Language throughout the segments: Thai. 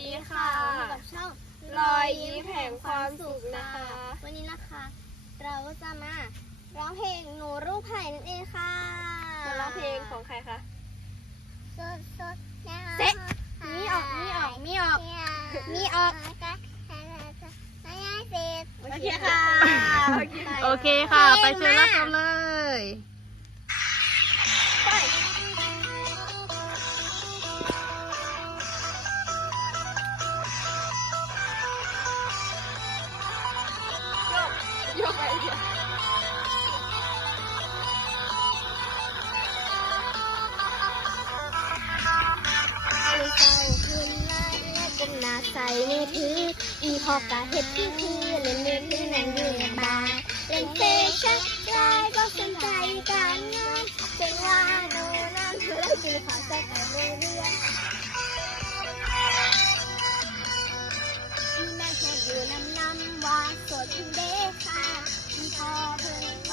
ดีค่ะพบกับช่องรอยยิ้มแห่งความสุขนะคะ วันนี้นะคะ เราก็จะมาร้องเพลงหนูรูปไผ่นั่นเองค่ะมาร้องเพลงของใครคะสดสดเซ็ตมีออกมีออกมีออกมีออกโอเคค่ะ โอเคค่ะ ไปเชิญรับชมเลย ใส่มือถือ อีพอกะเห็ดที่คือเล่นมือถือนั่งอยู่ในบ้านเล่นเฟซชักไลน์ก็สนใจการงานเสียงว่าหนูนั่นคือแล้วกินข้าวใส่กับมือเรียนอีแม่เห็ดอยู่น้ำน้ำว่าสดถึงเด้ค่ะ อี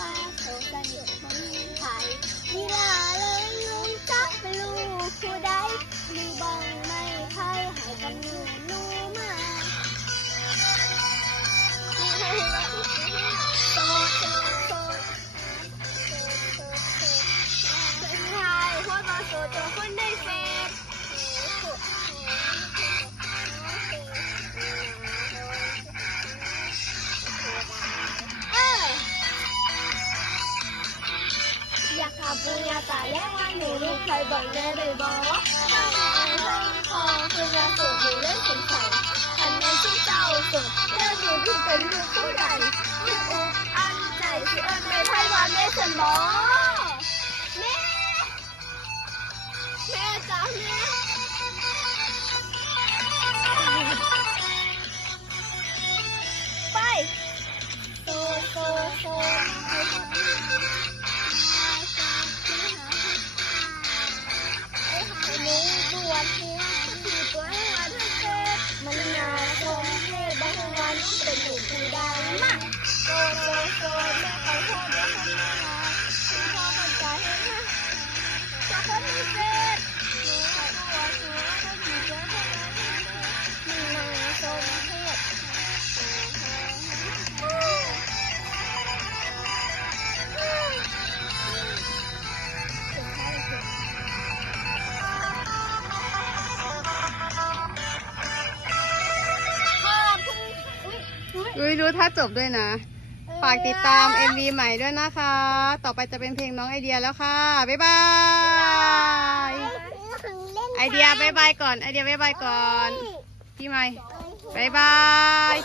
อาปุญญาตาแยกว่าหนูลูกใครบอกแน่เลยบอกทำไมพอคืองานสุดหนูเล่นสงสัยทำไมที่เจ้าสุดเลือกหนูที่เป็นลูกผู้ใดที่อุกอันใจที่เอิญไม่ไทยวันได้สมอก อุ๊ยอุ๊ยอุ้ยดูถ้าจบด้วยนะ ฝากติดตาม MV ใหม่ด้วยนะคะ ต่อไปจะเป็นเพลงน้องไอเดียแล้วค่ะ บ๊ายบาย ไอเดียบ๊ายบายก่อน ไอเดียบ๊ายบายก่อน พี่ใหม่บ๊ายบาย